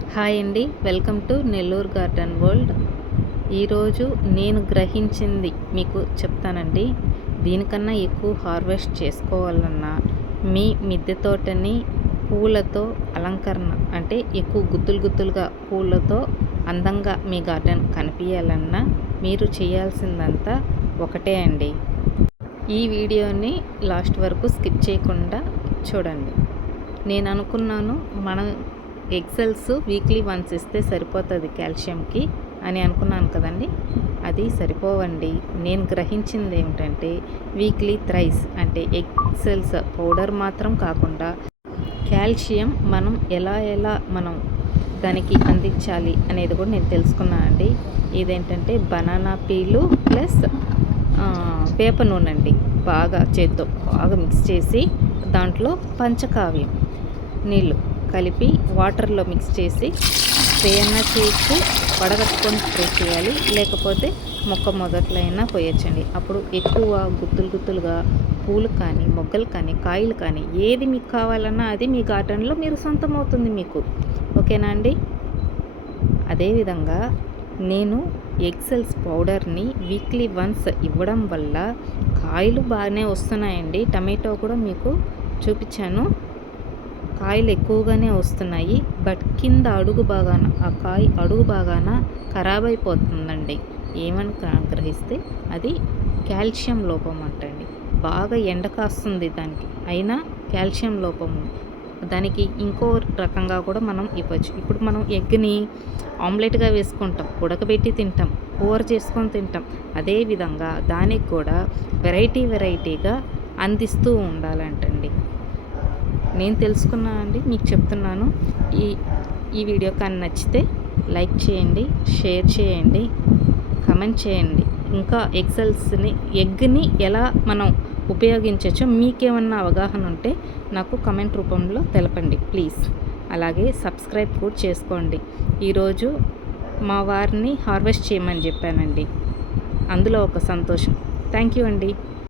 Hi అండి, welcome to Nellore garden world. ఈరోజు నేను గ్రహించింది మీకు చెప్తానండి. దీనికన్నా ఎక్కువ హార్వెస్ట్ చేసుకోవాలన్నా మీ మిద్దె తోటని పూలతో అలంకరణ అంటే ఎక్కువ గుత్తులు గుత్తులుగా పూలతో అందంగా మీ గార్డెన్ కనిపించాలన్నా మీరు చేయాల్సిందంతా ఒకటే అండి. ఈ వీడియోని లాస్ట్ వరకు స్కిప్ చేయకుండా చూడండి. నేను అనుకున్నాను మనం ఎగ్సెల్స్ వీక్లీ వన్స్ ఇస్తే సరిపోతుంది కాల్షియంకి అని అనుకున్నాను కదండి. అది సరిపోవండి. నేను గ్రహించింది ఏమిటంటే వీక్లీ థ్రైస్ అంటే ఎగ్సెల్స్ పౌడర్ మాత్రం కాకుండా కాల్షియం మనం ఎలా మనం దానికి అందించాలి అనేది కూడా నేను తెలుసుకున్నానండి. ఇదేంటంటే బనానా పీలు ప్లస్ వేప నూనె అండి. బాగా చేత్తో బాగా మిక్స్ చేసి దాంట్లో పంచకావ్యం నీళ్ళు కలిపి వాటర్లో మిక్స్ చేసి స్ప్రే అన్నా చేయొచ్చు, వడగట్టుకొని స్ప్రే చేయాలి, లేకపోతే మొక్క మొదట్లో అయినా పోయొచ్చండి. అప్పుడు ఎక్కువ గుత్తులుగా పూలు కానీ మొగ్గలు కానీ కాయలు కానీ ఏది మీకు కావాలన్నా అది మీ గార్డెన్లో మీరు సొంతమవుతుంది మీకు. ఓకేనా అండి. అదేవిధంగా నేను ఎగ్సెల్స్ పౌడర్ని వీక్లీ వన్స్ ఇవ్వడం వల్ల కాయలు బాగానే వస్తున్నాయండి. టమాటో కూడా మీకు చూపించాను, కాయలు ఎక్కువగానే వస్తున్నాయి. బట్ కింద అడుగు బాగాన ఆ కాయ అడుగు బాగాన ఖరాబ్ అయిపోతుందండి. ఏమని గ్రహిస్తే అది కాల్షియం లోపం అంటండి. బాగా ఎండ కాస్తుంది దానికి, అయినా కాల్షియం లోపం. దానికి ఇంకో రకంగా కూడా మనం ఇవ్వచ్చు. ఇప్పుడు మనం ఎగ్ని ఆమ్లెట్గా వేసుకుంటాం, ఉడకబెట్టి తింటాం, కూర చేసుకొని తింటాం. అదేవిధంగా దానికి కూడా వెరైటీగా అందిస్తూ ఉండాలంటండి. నేను తెలుసుకున్నానండి, మీకు చెప్తున్నాను. ఈ వీడియో కానీ నచ్చితే లైక్ చేయండి, షేర్ చేయండి, కమెంట్ చేయండి. ఇంకా ఎగ్ని ఎలా మనం ఉపయోగించవచ్చో మీకేమన్నా అవగాహన ఉంటే నాకు కమెంట్ రూపంలో తెలపండి ప్లీజ్. అలాగే సబ్స్క్రైబ్ కూడా చేసుకోండి. ఈరోజు మా వారిని హార్వెస్ట్ చేయమని చెప్పానండి, అందులో ఒక సంతోషం. థ్యాంక్ యూ అండి.